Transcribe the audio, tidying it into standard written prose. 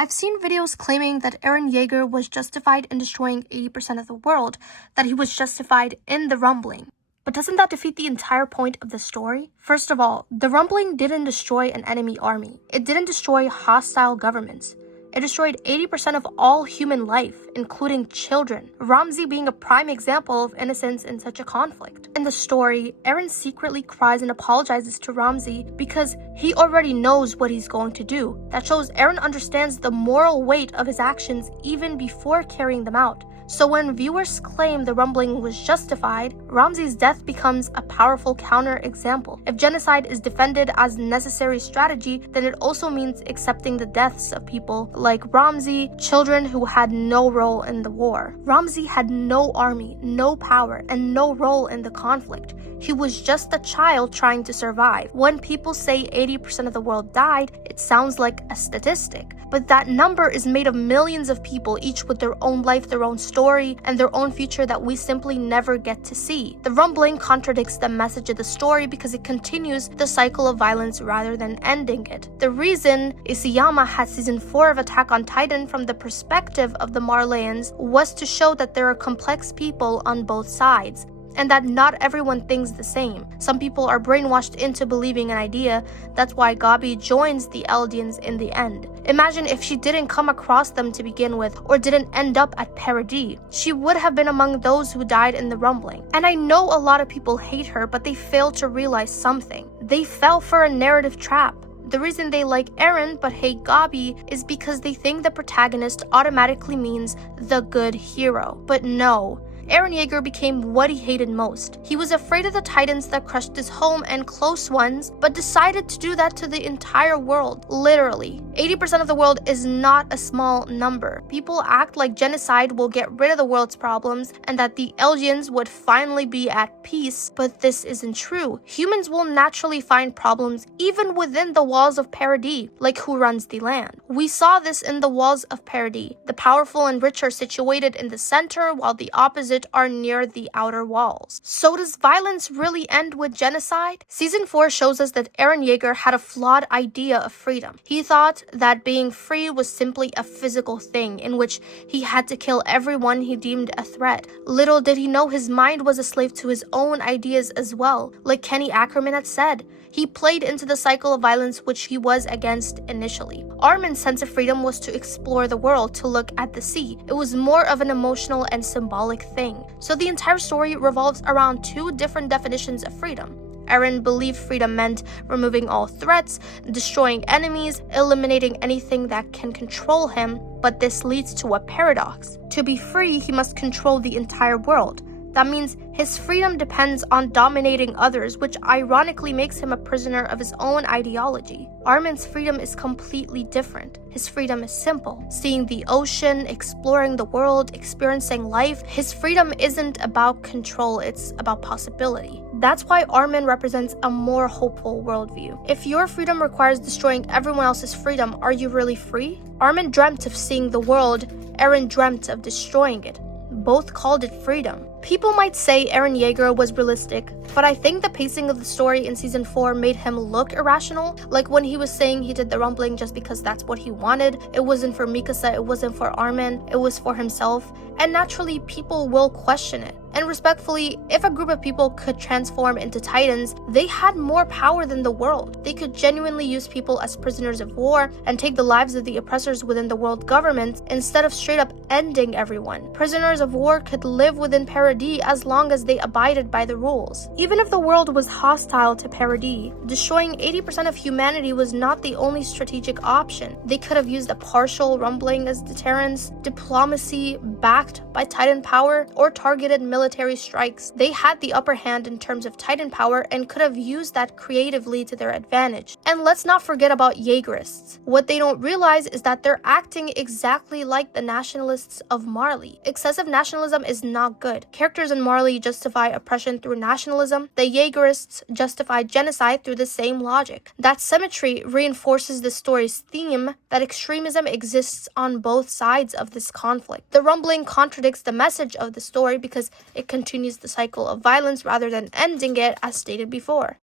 I've seen videos claiming that Eren Yeager was justified in destroying 80% of the world, that he was justified in the rumbling. But doesn't that defeat the entire point of the story? First of all, the rumbling didn't destroy an enemy army. It didn't destroy hostile governments. It destroyed 80% of all human life, including children, Ramsey being a prime example of innocence in such a conflict. In the story, Eren secretly cries and apologizes to Ramsey because he already knows what he's going to do. That shows Eren understands the moral weight of his actions even before carrying them out. So when viewers claim the rumbling was justified, Ramsey's death becomes a powerful counter-example. If genocide is defended as necessary strategy, then it also means accepting the deaths of people like Ramsey, children who had no role in the war. Ramsey had no army, no power, and no role in the conflict. He was just a child trying to survive. When people say 80% of the world died, it sounds like a statistic. But that number is made of millions of people, each with their own life, their own story, and their own future that we simply never get to see. The rumbling contradicts the message of the story because it continues the cycle of violence rather than ending it. The reason Isayama had season 4 of Attack on Titan from the perspective of the Marleyans was to show that there are complex people on both sides, and that not everyone thinks the same. Some people are brainwashed into believing an idea. That's why Gabi joins the Eldians in the end. Imagine if she didn't come across them to begin with, or didn't end up at Paradis. She would have been among those who died in the rumbling. And I know a lot of people hate her, but they fail to realize something. They fell for a narrative trap. The reason they like Eren but hate Gabi is because they think the protagonist automatically means the good hero. But no. Eren Yeager became what he hated most. He was afraid of the titans that crushed his home and close ones, but decided to do that to the entire world, literally. 80% of the world is not a small number. People act like genocide will get rid of the world's problems and that the Eldians would finally be at peace, but this isn't true. Humans will naturally find problems even within the walls of Paradis, like who runs the land. We saw this in the walls of Paradis. The powerful and rich are situated in the center, while the opposite are near the outer walls. So does violence really end with genocide? Season 4 shows us that Eren Yeager had a flawed idea of freedom. He thought that being free was simply a physical thing in which he had to kill everyone he deemed a threat. Little did he know his mind was a slave to his own ideas as well. Like Kenny Ackerman had said, he played into the cycle of violence which he was against initially. Armen's sense of freedom was to explore the world, to look at the sea. It was more of an emotional and symbolic thing. So the entire story revolves around two different definitions of freedom. Eren believed freedom meant removing all threats, destroying enemies, eliminating anything that can control him, but this leads to a paradox. To be free, he must control the entire world. That means his freedom depends on dominating others, which ironically makes him a prisoner of his own ideology. Armen's freedom is completely different. His freedom is simple. Seeing the ocean, exploring the world, experiencing life. His freedom isn't about control, it's about possibility. That's why Armen represents a more hopeful worldview. If your freedom requires destroying everyone else's freedom, are you really free? Armen dreamt of seeing the world, Eren dreamt of destroying it. Both called it freedom. People might say Eren Yeager was realistic, but I think the pacing of the story in season 4 made him look irrational. Like when he was saying he did the rumbling just because that's what he wanted. It wasn't for Mikasa, it wasn't for Armen, it was for himself. And naturally, people will question it. And respectfully, if a group of people could transform into titans, they had more power than the world. They could genuinely use people as prisoners of war and take the lives of the oppressors within the world government instead of straight up ending everyone. Prisoners of war could live within Paradis as long as they abided by the rules. Even if the world was hostile to Paradis, destroying 80% of humanity was not the only strategic option. They could have used a partial rumbling as deterrence, diplomacy backed by titan power, or targeted military strikes. They had the upper hand in terms of titan power and could have used that creatively to their advantage. And let's not forget about Yeagerists. What they don't realize is that they're acting exactly like the nationalists of Marley. Excessive nationalism is not good. Characters in Marley justify oppression through nationalism. The Yeagerists justify genocide through the same logic. That symmetry reinforces the story's theme that extremism exists on both sides of this conflict. The rumbling contradicts the message of the story because it continues the cycle of violence rather than ending it, as stated before.